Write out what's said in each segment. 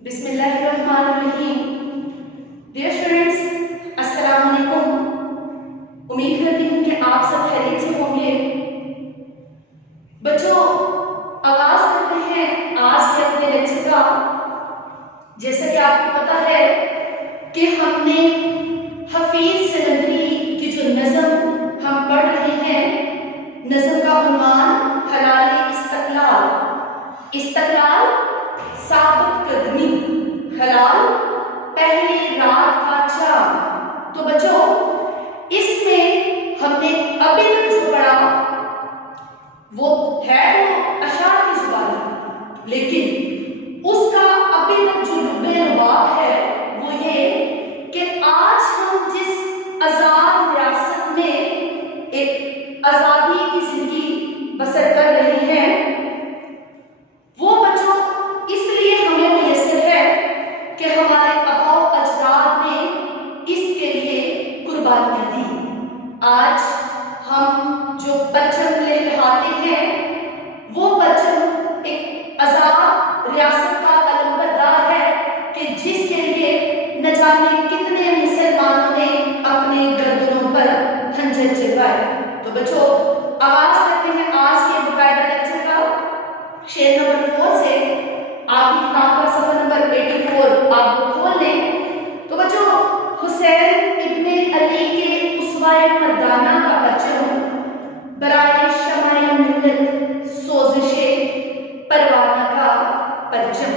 बिस्मिल्लाहिर्रहमानिर्रहीम। Dear students, अस्सलाम वालेकुम। उम्मीद करती हूँ कि आप सब खैरियत से होंगे। बच्चों, आगाज करते हैं आज के अपने लेक्चर का। जैसा कि आपको पता है कि हमने हफीज सिलंदरी की जो नज़म हम पढ़ रहे हैं, नज़म का उन्वान हलाल इस्तक़लाल। इस्तक़लाल साबित कदमी, हलाल पहली रात का चांद। तो बच्चों, इसमें हमने अभी तक जो पढ़ा वो है तो अशार की जुबान, लेकिन उसका अभी तक जो लुबे-लुबाब है वो ये कि आज हम जिस आजाद रियासत में एक आजादी की जिंदगी बसर कर रहे हैं, वो बच्चों इसलिए हमें मुयस्सर है कि हमारे आबाओ अजदाद ने इसके लिए कुर्बानियां दी। आज हम जो परचम लहराते हैं वो परचम एक आजाद रियासत का अलमबरदार है कि जिसके लिए न जाने कितने मुसलमानों ने अपने गर्दनों पर खंजर चलवाए। तो बच्चों, आगाज करते हैं आज के बाकायदा लेक्चर का। शेर नंबर 4 से आपकी किताब का सफर नंबर 84 आप खोल लें। तो बच्चों, हुसैन इब्ने अली के उसवाए मर्दाना का परचम, बराए शमाए मिल्लत सोज़िशे परवाना का परचम।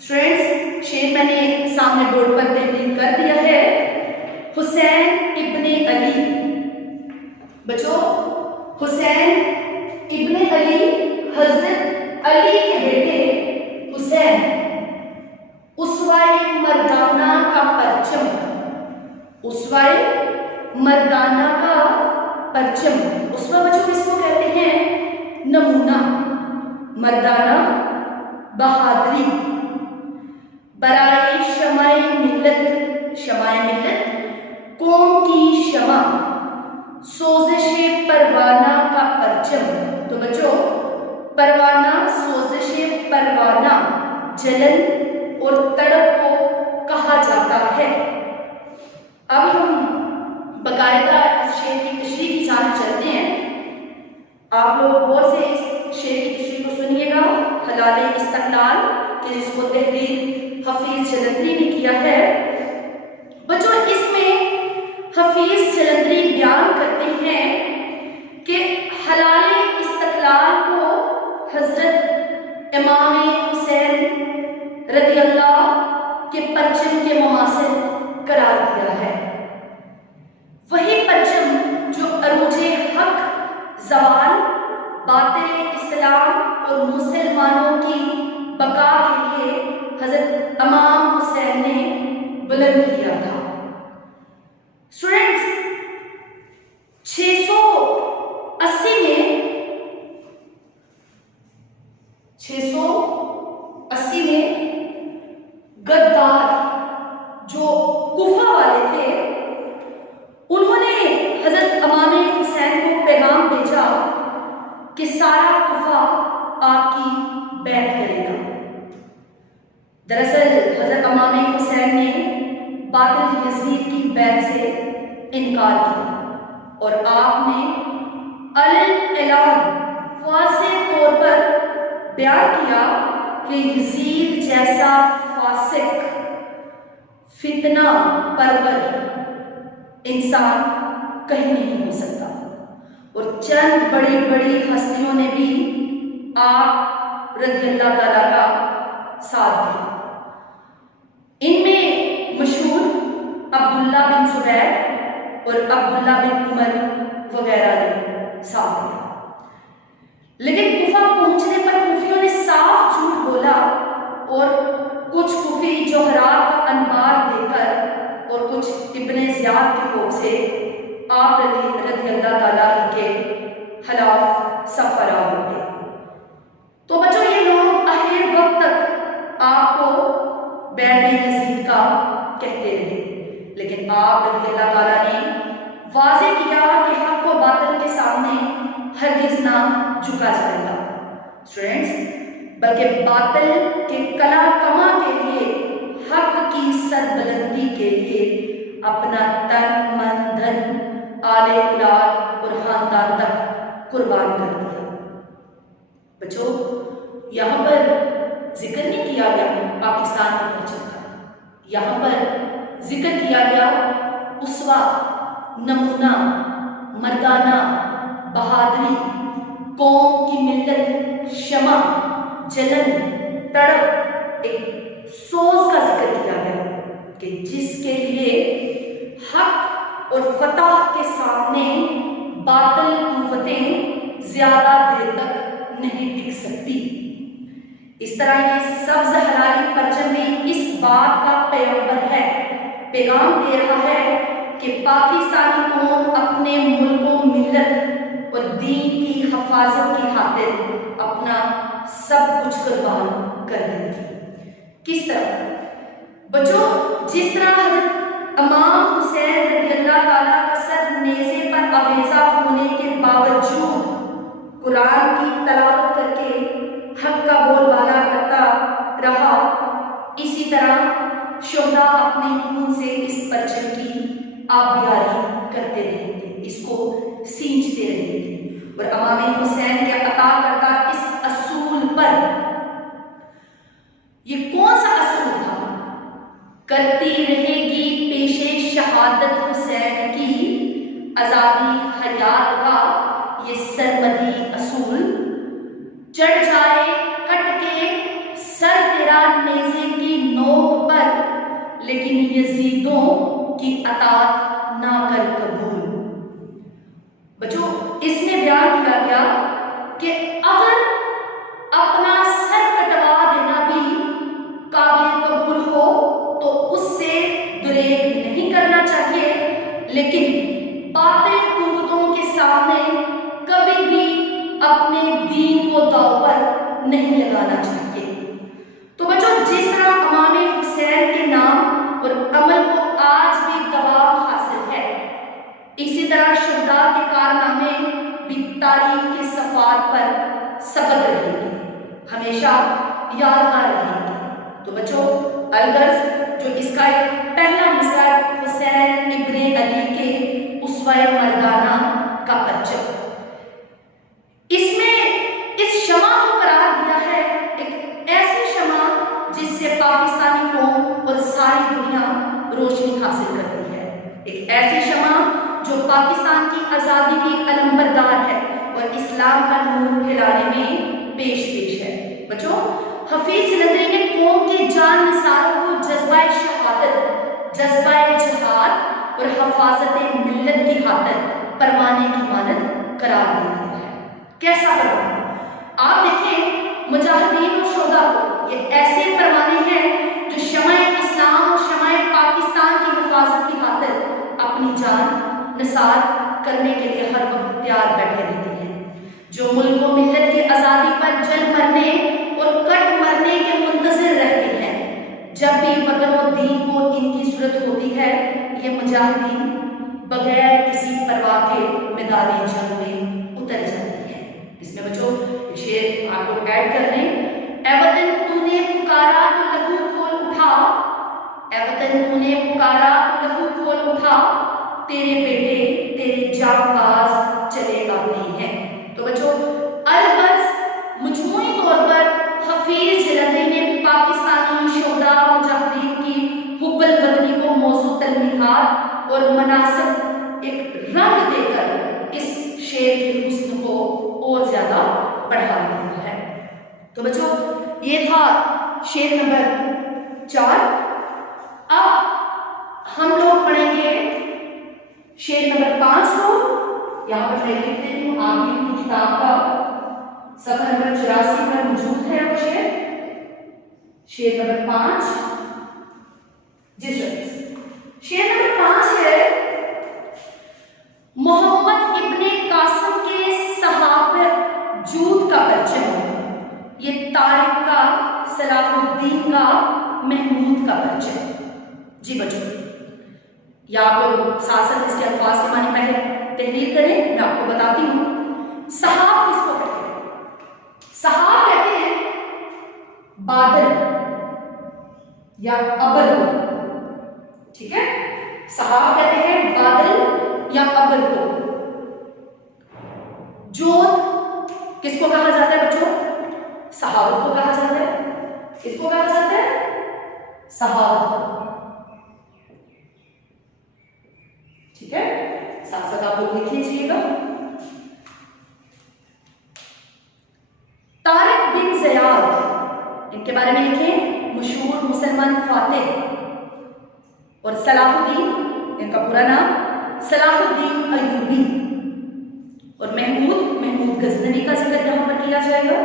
स्टूडेंट्स, शेर मैंने सामने बोर्ड पर तहरीर कर दिया है। हुसैन इब्ने अली। बच्चों, हुसैन इब्ने अली हजरत अली के बेटे हुसैन, उसवाए मर्दाना का परचम। उसवाए मर्दाना का परचम। उसवा बच्चों किसको कहते हैं? नमूना, मर्दाना बहादुरी। बराए शमाए मिल्लत, शमाए मिल्लत कौम की शमा, सोज़िशे परवाना का परचम। तो बच्चों, परवाना, सोज़िशे परवाना जलन और तड़प को कहा जाता है। अब हम बाकायदा इस शेर की तशरीह की जान चलते हैं। आप लोग गौर से इस शेर की तशरीह को सुनिएगा। हलाल इस्तक़लाल के जिसको तहरीर हफीज जलंधरी ने किया है। बच्चों, इसमें हफीज जलंधरी बयान करते हैं कि हलाल इस्तक़लाल को हजरत इमाम हुसैन रज़ियल्लाहु के परचम के मुमासिल करार दिया है। वही परचम जो अरूजे हक, ज़वाल, बातिल इस्लाम और मुसलमानों की बका के लिए हजरत इमाम हुसैन ने बुलंद किया था। स्टूडेंट्स, 680 में गद्दार जो कुफा वाले थे, उन्होंने हजरत इमाम हुसैन को पैगाम भेजा कि सारा कुफा आपकी बैत करेगा। दरअसल हजरत इमाम हुसैन ने बातिल यजीद की बैत से इनकार किया और आपने अल-ऐलान वाज़ेह तौर पर बयान किया कि यजीद जैसा फासिक, फितना परवर इंसान कहीं नहीं हो सकता। और चंद बड़ी बड़ी हस्तियों ने भी आप रज़ियल्लाहु ताला का साथ दिया। इनमें मशहूर अब्दुल्ला बिन ज़ुबैर और अब्दुल्ला बिन उमर वगैरह ने साथ दिया। लेकिन कुफा पहुंचने पर कुफियों ने साफ झूठ बोला और कुछ कुफी जोहरात का अनबार देकर और कुछ इब्ने ज़ियाद के कोप से आप रज़ियल्लाहु ताला के खिलाफ सफरा हो गए। तो बच्चों, ये लोग आखिर वक्त तक आपको बैत यजीद का कहते रहे, लेकिन आप रज़ियल्लाहु ताला ने वाज़ेह किया कि हक व बातिल के सामने हरगिज़ ना झुका जाएगा। स्टूडेंट्स, बल्कि बातिल के कला कमा के लिए, हक की सरबलंदी के लिए अपना तन मन धन आले औलाद और खानदान तक कुर्बान कर दिया। बच्चों, यहाँ पर जिक्र नहीं किया गया पाकिस्तान के परचम का, यहाँ पर जिक्र किया गया उसवा, नमूना, मर्दाना बहादुरी, कौम की मिल्लत, क्षमा, जलन, तड़प, एक सोच का जिक्र किया गया कि जिसके लिए हक और फतह के सामने बातिल कुव्वतें ज्यादा देर तक नहीं टिक सकती। इस तरह ये सब्ज हलाली परचम में इस बात का पैगाम दे रहा है कि पाकिस्तानी कौम अपने मुल्क मिल्लत और दीन की हिफाजत की खातिर अपना सब कुछ कुर्बान कर देगी। किस तरह? बच्चों, जिस तरह हज़रत इमाम हुसैन रज़ियल्लाहु ताला का सर नेज़े पर आवेज़ा होने के बावजूद कुरान की तलावत करके हक का बोलबाला करता रहा, इसी तरह शुहदा अपने खून से इस परचम की आबियारी करते रहे थे, इसको सींचते रहे थे। और इमाम हुसैन के अता करता इस असूल पर, ये कौन सा असूल था? करती रहेगी पेशे शहादत हुसैन की आजादी हयात का ये सरमदी असूल, चढ़ जाए कट के सर तेरा नेज़े की नोक पर, लेकिन यजीदों की अतात ना कर कबूल। बच्चों, इसमें बयान किया गया कि अगर अपना सर कटवा देना भी काबिल कबूल हो तो उससे दुरेग नहीं करना चाहिए, लेकिन बातिल कुव्वतों के सामने कभी भी अपने दीन को दांव पर नहीं लगाना चाहिए। तो बच्चों, जिस तरह इमाम हुसैन के नाम और अमल को आज भी दबाव हासिल है, इसी तरह शुहदा के कारनामे भी तारीख के सफार पर सबक रहेंगे, हमेशा यादगार रहेंगे। तो बच्चों, अलगर्ज जो इसका एक पहला मिसरा हुसैन इब्ने अली के उसवाए मर्दाना का परचम, इसमें इस शमा को करार दिया है एक ऐसी शमा जिससे पाकिस्तानी कौम और सारी दुनिया रोशनी हासिल करती है, एक ऐसी शमा जो पाकिस्तान की आज़ादी की अलंबरदार है और इस्लाम का नूर फैलाने में पेश है। बच्चों, हफीज जलंधरी ने कौम के जान निसारों को जज्बा शहादत, जज्बा जिहाद और हिफाजत मिल्लत की खातिर परवाने की मानद करार दे दिया है। कैसा परवाना? आप देखें, मुजाहिदीन और शोधा को ये ऐसे परवाने हैं जो शमाए इस्लाम और शमाए पाकिस्तान की हिफाजत की खातिर अपनी जान निसार करने के लिए हर वक्त तैयार बैठे रहते हैं, जो मुल्क और मिल्लत की आज़ादी पर जल मरने और कट मरने के मुंतज़िर रहते हैं। जब भी वतन और दीन को इनकी जरूरत होती है, ये मुजाहिदीन बगैर किसी परवाह के मैदानी जंग में उतर जाती है। इसमें बच्चों शेर आपको ऐड कर लें, ए वतन तूने पुकारा तो लहू खोल उठा, ए वतन तूने पुकारा तो लहू खोल उठा, तेरे बेटे तेरे जांबाज चले आते हैं। तो बच्चों, अलगर्ज मजमूई तौर पर हफीज जलंधरी ने पाकिस्तानी शोहदा मुजाहिदीन की हुब्बुल वतनी को मौजूद तलमीहात और मनासिब एक रंग देकर इस शेर के हुस्न को और ज्यादा बढ़ा दिया है। तो बच्चों, ये था शेर नंबर 4। अब हम लोग पढ़ेंगे शेर नंबर 5 को। यहाँ पर मैं लिख देती हूँ, आपकी उनकी किताब का सफा नंबर 84 पर मौजूद है वो शेर नंबर 5। जी शेर नंबर 5 है, मोहम्मद इब्ने कासिम के सहाबे जूद का परचम। ये तारिक का, सलाहुद्दीन का, महमूद का परचम। जी बच्चों, या आप लोग साथ साथ इसके अल्फाज के माने पहले तहरीर करें, मैं आपको बताती हूँ। सहाब किसको कहते हैं? सहाब कहते हैं बादल या अबर को, ठीक है, सहाब कहते हैं बादल या अबर को। जोत किसको कहा जाता है बच्चों? सहावत को कहा जाता है। किसको कहा जाता है? सहावत, ठीक है, साथ साथ आप लोग लिख लीजिएगा। तारिक बिन ज़ियाद, इनके बारे में लिखें, मशहूर मुसलमान फातेह। और सलाहुद्दीन, इनका पूरा नाम सलाहुद्दीन अयूबी। और महमूद गजनवी का जिक्र यहां पर किया जाएगा।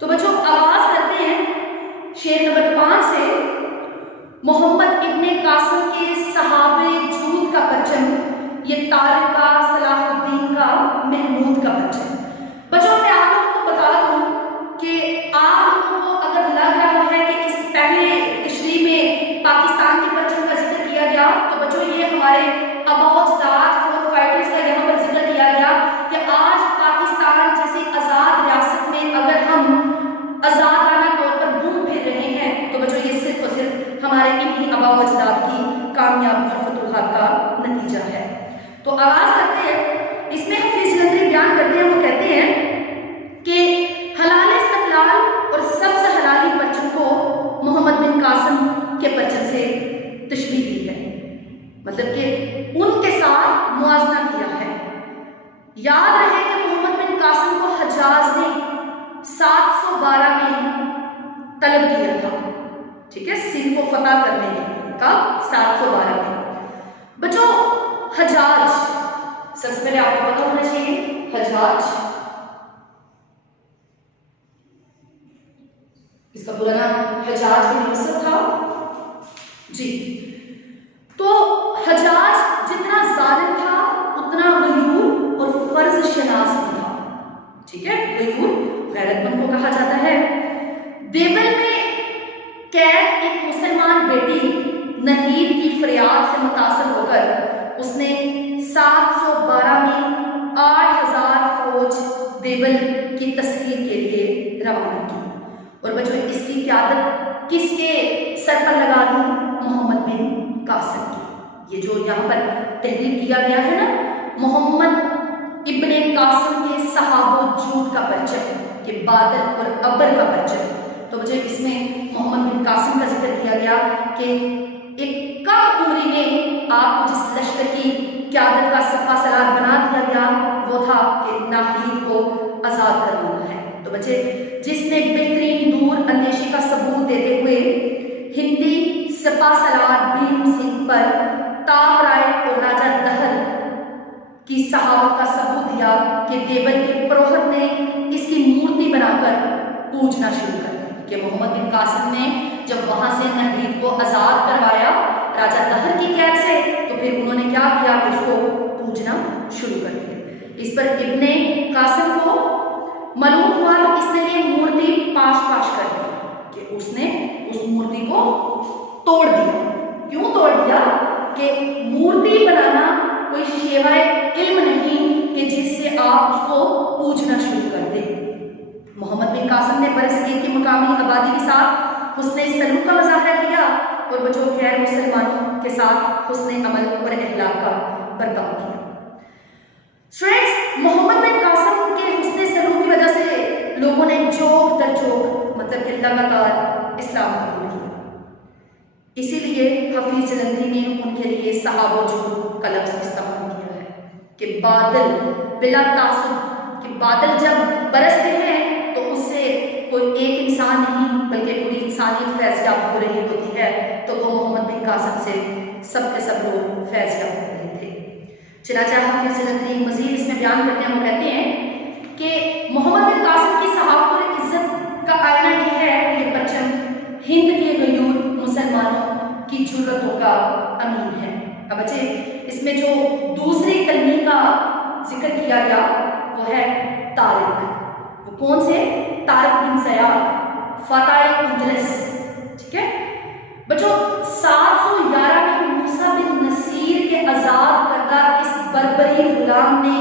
तो बच्चों आगाज करते हैं शेर नंबर 5 से। मोहम्मद इब्ने कासिम के सहाबे जूद का परचम, ये तारिक का, सलाहुद्दीन का, महमूद का परचम। बच्चों मैं आप लोगों को बता दूं कि आप लोगों को अगर लग रहा है कि इस पहले तशरीह में पाकिस्तान के परचम का जिक्र किया गया, तो बच्चों ये हमारे अबाउजात फोर फाइटर्स का यहाँ पर जिक्र किया गया कि आज पाकिस्तान जैसी आज़ाद रियासत में अगर हम आज़ादाना तौर पर घूम फिर रहे हैं, तो बच्चों ये सिर्फ और सिर्फ हमारे इन्हीं अबाउजात की कामयाबी और फतूहात का नतीजा है। तो आगाज करते हैं। इसमें हफीज जलंधरी बयान करते हैं, वो कहते हैं कि हलाल इस्तक़लाल और सब्ज़ हलाली परचम को मोहम्मद बिन कासिम के परचम से तशबीह दी है, मतलब कि उनके साथ मुआजना किया है। याद रहे कि मोहम्मद बिन कासिम को हज्जाज ने 712 में तलब किया था, ठीक है, सिंध को फतह करने का 712 में। बच्चों हज्जाज, सबसे पहले आपको पता होना चाहिए हज्जाज, इसका पूरा नाम हज्जाज बिन यूसुफ था जी। तो हज्जाज जितना जालिम था उतना गयूर और फर्ज शनास भी था, ठीक है, गयूर गैरतमंद को कहा जाता है। देवल में कैद एक मुसलमान बेटी नहीद की फरियाद से मुतासर होकर उसने 712 में 8000 फौज देवल की तस्कीर के लिए रवाना की। और बच्चों इसकी क़यादत किसके सर पर लगा दी? मोहम्मद बिन कासिम की। ये जो यहाँ पर तहरीर किया गया है ना, मोहम्मद इब्ने कासिम के सहाबो जूद का परचम, के बादल और अबर का परचम। तो बच्चों इसमें मोहम्मद बिन कासिम का जिक्र किया गया कि एक कम उम्र में आपको जिस लश्कर की क़यादत का सफा सलार बना दिया गया, वो था कि नाहीद को आज़ाद करवाना है। तो बच्चे जिसने बेहतरीन दूर अंदेशी का सबूत देते हुए हिंदी सपा सलार भीम सिंह पर ताप राय और राजा दहर की सहावत का सबूत दिया कि देवल के पुरोहित ने इसकी मूर्ति बनाकर पूजना शुरू कर दी। कि मोहम्मद बिन कासिम ने जब वहां से नाहीद को आज़ाद करवाया राजा दहर की कैद से, तो फिर उन्होंने क्या किया कि उसको पूजना शुरू कर दिया। इस पर इब्ने कासिम को मालूम हुआ तो इसने ये मूर्ति पाश कर दी कि उसने उस मूर्ति को तोड़ दिया। क्यों तोड़ दिया? कि मूर्ति बनाना कोई शेवाए इल्म नहीं कि जिससे आप उसको पूजना शुरू कर दें। मोहम्मद बिन कासिम ने बरसगीर की मुकामी आबादी के साथ हुस्ने सलूक का मुजाहरा किया और बच्चों गैर मुसलमानों के साथ हुस्ने अमल और अखलाक का बर्ताव किया। स्टूडेंट्स, मोहम्मद बिन कासिम के हुस्ने सलूक की वजह से लोगों ने जोक दर जोक, मतलब कि लगातार इस्लाम कबूल किया। इसीलिए हफीज जलंधरी ने उनके लिए सहाबो जूद का लफ्ज़ इस्तेमाल किया है कि बादल बिला तासुब, कि बादल जब बरसते हैं तो उससे कोई एक इंसान नहीं बल्कि पूरी इंसानियत फैज़याब हो रही होती है। तो वो मोहम्मद बिन कासिम से सब के सब लोग फैज़याब हो रहे थे। चनाचा हफीज जलंधरी मज़ीद इसमें बयान करते हैं, वो कहते हैं कि मोहम्मद बिन कासिम की सहाबत और इज्जत का आईना ये है, ये परचम हिंद के गयूर मुसलमानों की जुर्रतों का अमीन है। अब बच्चे इसमें जो दूसरी कलमी का जिक्र किया गया वो है तारिक। वो कौन से? तारिक बिन ज़ियाद फ़ताह उद्रस, ठीक है बच्चों। 711 में मूसा बिन नसीर के आज़ाद करदा इस बर्बरी गुलाम ने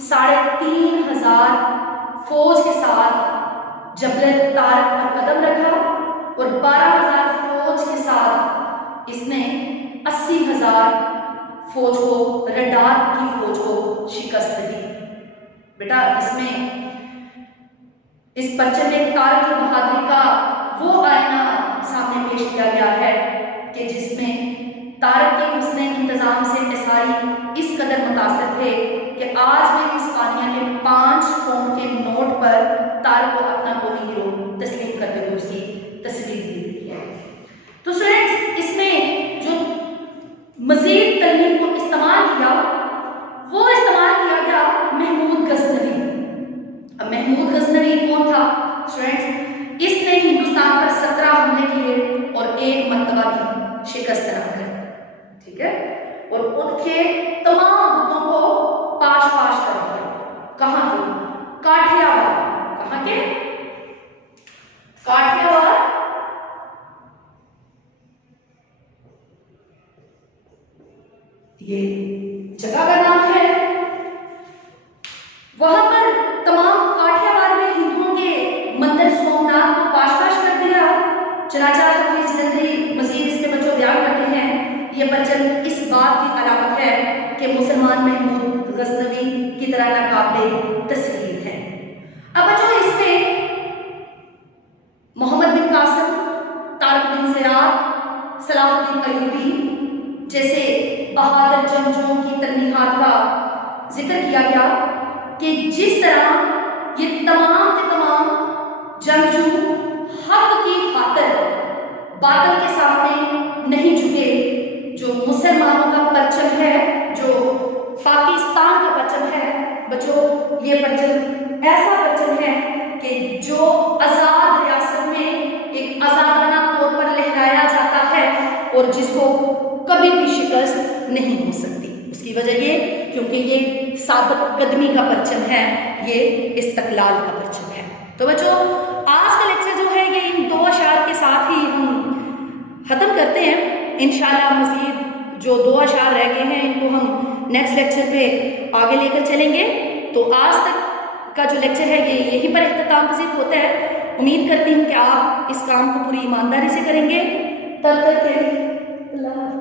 3500 फौज के साथ जबल तारक पर कदम रखा और 12,000 फौज के साथ इसने 80,000 फौज को, रडार की फौज को शिकस्त दी। बेटा इसमें इस पर्चे में तारक की बहादुरी का वो आईना सामने पेश किया गया है कि जिसमें तारक के हुस्ने इंतजाम से ईसाई इस कदर मुतासिर थे कि आज भी हिस्पानिया के 5 पाउंड के नोट पर तारक को अपना कोई हीरो तस्लीम करते हुए उसकी तस्वीर दी गई है। तो स्टूडेंट्स इसमें जो मजीद तलमीर को इस्तेमाल किया वो इस्तेमाल किया गया महमूद गजनवी। अब महमूद गजनवी कौन था स्टूडेंट्स? इसने हिंदुस्तान पर 17 हमले किए और एक मर्तबा भी शिकस्त ना कर, ठीक है, और उनके तमाम दुखों को पाश पाश कर दिया। कहां के? काठियावाड़। कहां के? काठियावाड़। ये जगह का नाम है। वहां पर तमाम काठियावाड़ में हिंदुओं के मंदिर सोमनाथ को पाश पाश कर दिया। चनाचा हफीज सिलंदरी मजीद इसमें बच्चों बयान करते हैं, ये बचन इस बात की अलामत है कि मुसलमान महमूद गजनवी की तरह नाकाबिले तस्लीम है। अब बच्चों इसमें Muhammad bin Qasim, Tariq bin Ziyad, Salahuddin Ayyubi जैसे बहादुर जंगजुओं की तरमीहात का जिक्र किया गया कि जिस तरह ये तमाम के तमाम जंगजू हक की खातिर बातिल के सामने नहीं झुके। जो मुसलमानों का परचम है, जो पाकिस्तान का परचम है बच्चों, ये परचम ऐसा परचम है कि जो आजाद रियासत में एक आजादाना तौर पर लहराया जाता है और जिसको कभी भी शिकस्त नहीं हो सकती। उसकी वजह ये क्योंकि ये साबित कदमी का परचम है, ये इस्तकलाल का परचम है। तो बच्चों आज का लेक्चर जो है ये इन 2 अशार के साथ ही हम खत्म करते हैं। इंशाल्लाह मजीद जो 2 अशार रह गए हैं इनको हम नेक्स्ट लेक्चर पे आगे लेकर चलेंगे। तो आज तक का जो लेक्चर है ये यहीं पर इख्तिताम पसीर होता है। उम्मीद करती हूँ कि आप इस काम को पूरी ईमानदारी से करेंगे। तब तक के लिए अल्लाह।